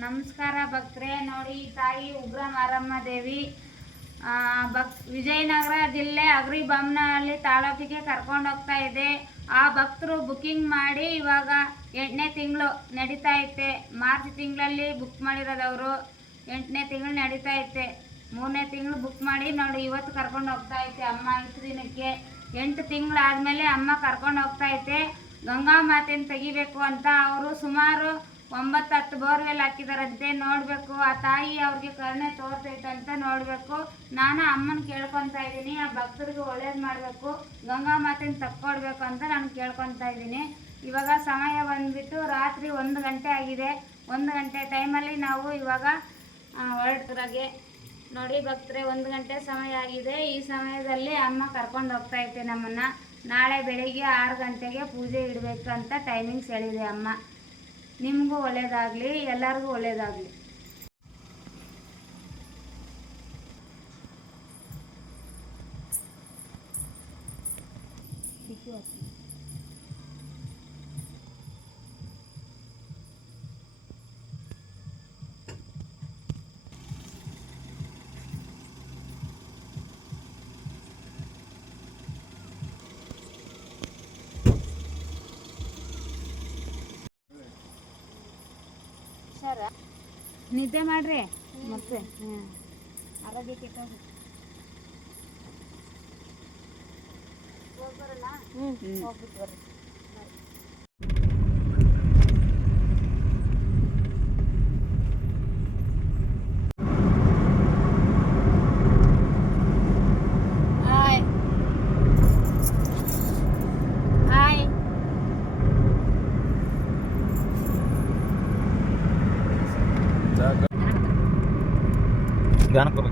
ನಮಸ್ಕಾರ ಭಕ್ತರೆ. ನೋಡಿ, ತಾಯಿ ಉಗ್ರ ಮಾರಮ್ಮ ದೇವಿ ವಿಜಯನಗರ ಜಿಲ್ಲೆ ಅಗ್ರಿಬೊಮ್ಮನಹಳ್ಳಿ ತಾಲೂಕಿಗೆ ಕರ್ಕೊಂಡು ಹೋಗ್ತಾ ಇದೆ. ಆ ಭಕ್ತರು ಬುಕ್ಕಿಂಗ್ ಮಾಡಿ ಇವಾಗ 8ನೇ ತಿಂಗಳು ನಡೀತಾ ಐತೆ. ಮಾರ್ಚ್ ತಿಂಗಳಲ್ಲಿ ಬುಕ್ ಮಾಡಿರೋದವರು 8ನೇ ತಿಂಗಳು ನಡೀತಾ ಐತೆ. 3ನೇ ತಿಂಗಳು ಬುಕ್ ಮಾಡಿ ನೋಡಿ ಇವತ್ತು ಕರ್ಕೊಂಡು ಹೋಗ್ತಾ ಐತೆ ಅಮ್ಮ. ಇಷ್ಟು ದಿನಕ್ಕೆ 8 ತಿಂಗಳಾದಮೇಲೆ ಅಮ್ಮ ಕರ್ಕೊಂಡು ಹೋಗ್ತಾ ಐತೆ. ಗಂಗಾ ಮಾತೆಯನ್ನು ತೆಗಿಬೇಕು ಅಂತ ಅವರು ಸುಮಾರು 9-10 ಬೋರ್ವೆಲ್ ಹಾಕಿದಾರಂತೆ. ನೋಡಬೇಕು ಆ ತಾಯಿ ಅವ್ರಿಗೆ ಕರುಣೆ ತೋರ್ತೈತೆ ಅಂತ ನೋಡಬೇಕು. ನಾನು ಅಮ್ಮನ ಕೇಳ್ಕೊತಾ ಇದ್ದೀನಿ, ಆ ಭಕ್ತರಿಗೆ ಒಳ್ಳೇದು ಮಾಡಬೇಕು, ಗಂಗಾ ಮಾತೆಯನ್ನು ತಕ್ಕೊಡ್ಬೇಕು ಅಂತ ನಾನು ಕೇಳ್ಕೊತಾ ಇದ್ದೀನಿ. ಇವಾಗ ಸಮಯ ಬಂದುಬಿಟ್ಟು ರಾತ್ರಿ 1 ಗಂಟೆ ಆಗಿದೆ. 1 ಗಂಟೆ ಟೈಮಲ್ಲಿ ನಾವು ಇವಾಗ ಹೊರಟಿರಾಗೆ ನೋಡಿ ಭಕ್ತರೆ, 1 ಗಂಟೆ ಸಮಯ ಆಗಿದೆ. ಈ ಸಮಯದಲ್ಲಿ ಅಮ್ಮ ಕರ್ಕೊಂಡು ಹೋಗ್ತಾ ಐತೆ ನಮ್ಮನ್ನು. ನಾಳೆ ಬೆಳಿಗ್ಗೆ 6 ಗಂಟೆಗೆ ಪೂಜೆ ಇಡಬೇಕು ಅಂತ ಟೈಮಿಂಗ್ಸ್ ಹೇಳಿದೆ ಅಮ್ಮ. ನಿಮಗೂ ಒಳ್ಳೆಯದಾಗಲಿ, ಎಲ್ಲರಿಗೂ ಒಳ್ಳೆಯದಾಗಲಿ. ನಿದ್ದೆ ಮಾಡ್ರಿ ಮತ್ತೆ ಆರೋಗ್ಯ ಕೆಟ್ಟೋಗಿ ಹೋಗ್ಬರಲ್ಲ. ಹೋಗ್ಬಿಟ್ಟು ಬರ್ರಿ. ध्यान करो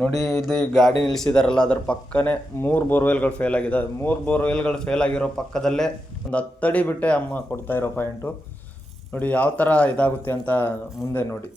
ನೋಡಿ. ಇದು ಗಾಡಿ ನಿಲ್ಲಿಸಿದಾರಲ್ಲ, ಅದರ ಪಕ್ಕನೇ 3 ಬೋರ್ವೆಲ್ಗಳು ಫೇಲ್ ಆಗಿದೆ. 3 ಬೋರ್ವೆಲ್ಗಳು ಫೇಲ್ ಆಗಿರೋ ಪಕ್ಕದಲ್ಲೇ ಒಂದು 10 ಅಡಿ ಬಿಟ್ಟೆ ಅಮ್ಮ ಕೊಡ್ತಾ ಇರೋ ಪಾಯಿಂಟು. ನೋಡಿ ಯಾವ ಥರ ಇದಾಗುತ್ತೆ ಅಂತ ಮುಂದೆ ನೋಡಿ.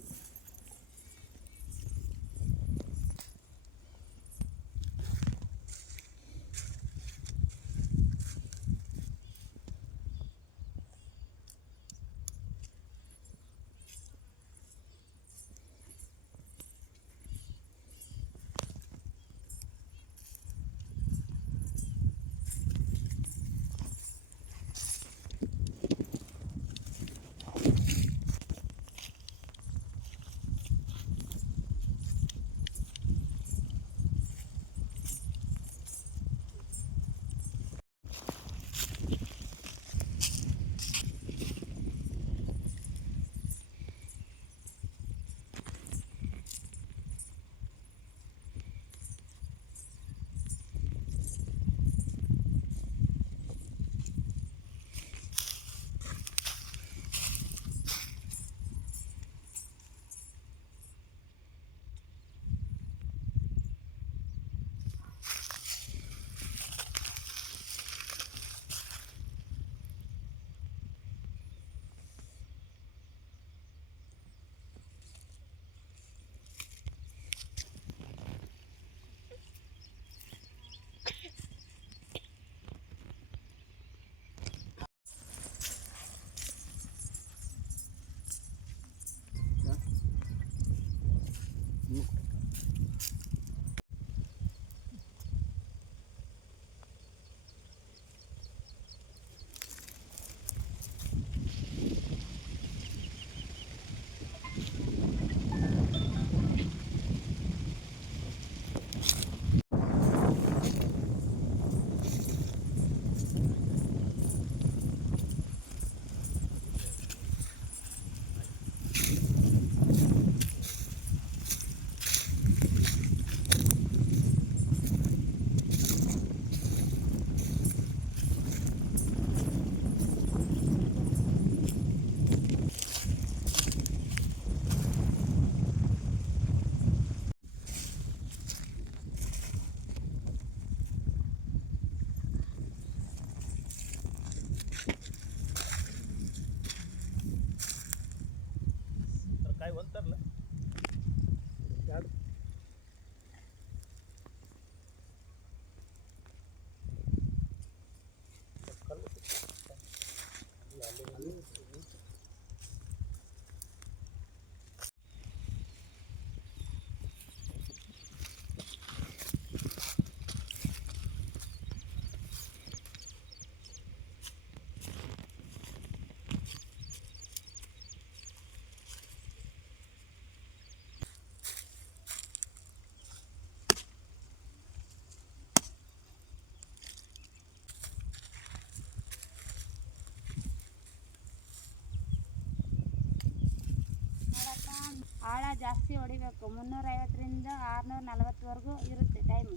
ಆಳ ಜಾಸ್ತಿ ಹೊಡಿಬೇಕು. 350ರಿಂದ 640ವರೆಗೂ ಇರುತ್ತೆ ಟೈಮು.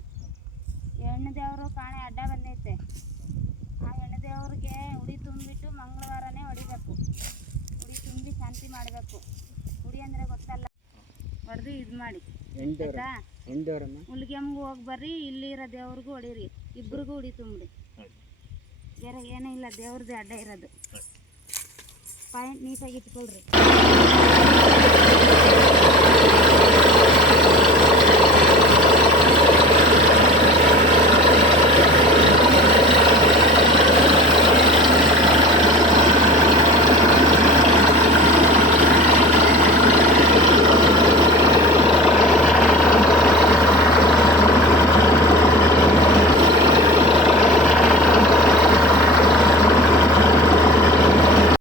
ಹೆಣ್ಣು ದೇವರು ಕಾಣೆ ಅಡ್ಡ ಬಂದೈತೆ. ಆ ಹೆಣ್ಣು ದೇವ್ರಿಗೆ ಉಡಿ ತುಂಬಿಟ್ಟು ಮಂಗಳವಾರನೇ ಹೊಡಿಬೇಕು. ಉಡಿ ತುಂಬಿ ಶಾಂತಿ ಮಾಡಬೇಕು. ಉಡಿ ಅಂದರೆ ಗೊತ್ತಲ್ಲ, ಹೊಡೆದು ಇದು ಮಾಡಿ ಆಯ್ತಾ. ಹುಲ್ಗೆಮ್ಗೆ ಹೋಗಿ ಬರ್ರಿ, ಇಲ್ಲಿರೋ ದೇವ್ರಿಗೂ ಹೊಡೀರಿ, ಇಬ್ರಿಗೂ ಉಡಿ ತುಂಬಿಡಿ. ಬೇರೆ ಏನೂ ಇಲ್ಲ, ದೇವ್ರದ್ದು ಅಡ್ಡ ಇರೋದು. ಪಾಯಿಂಟ್ ನೀಟಾಗಿ ಇಟ್ಕೊಳ್ರಿ.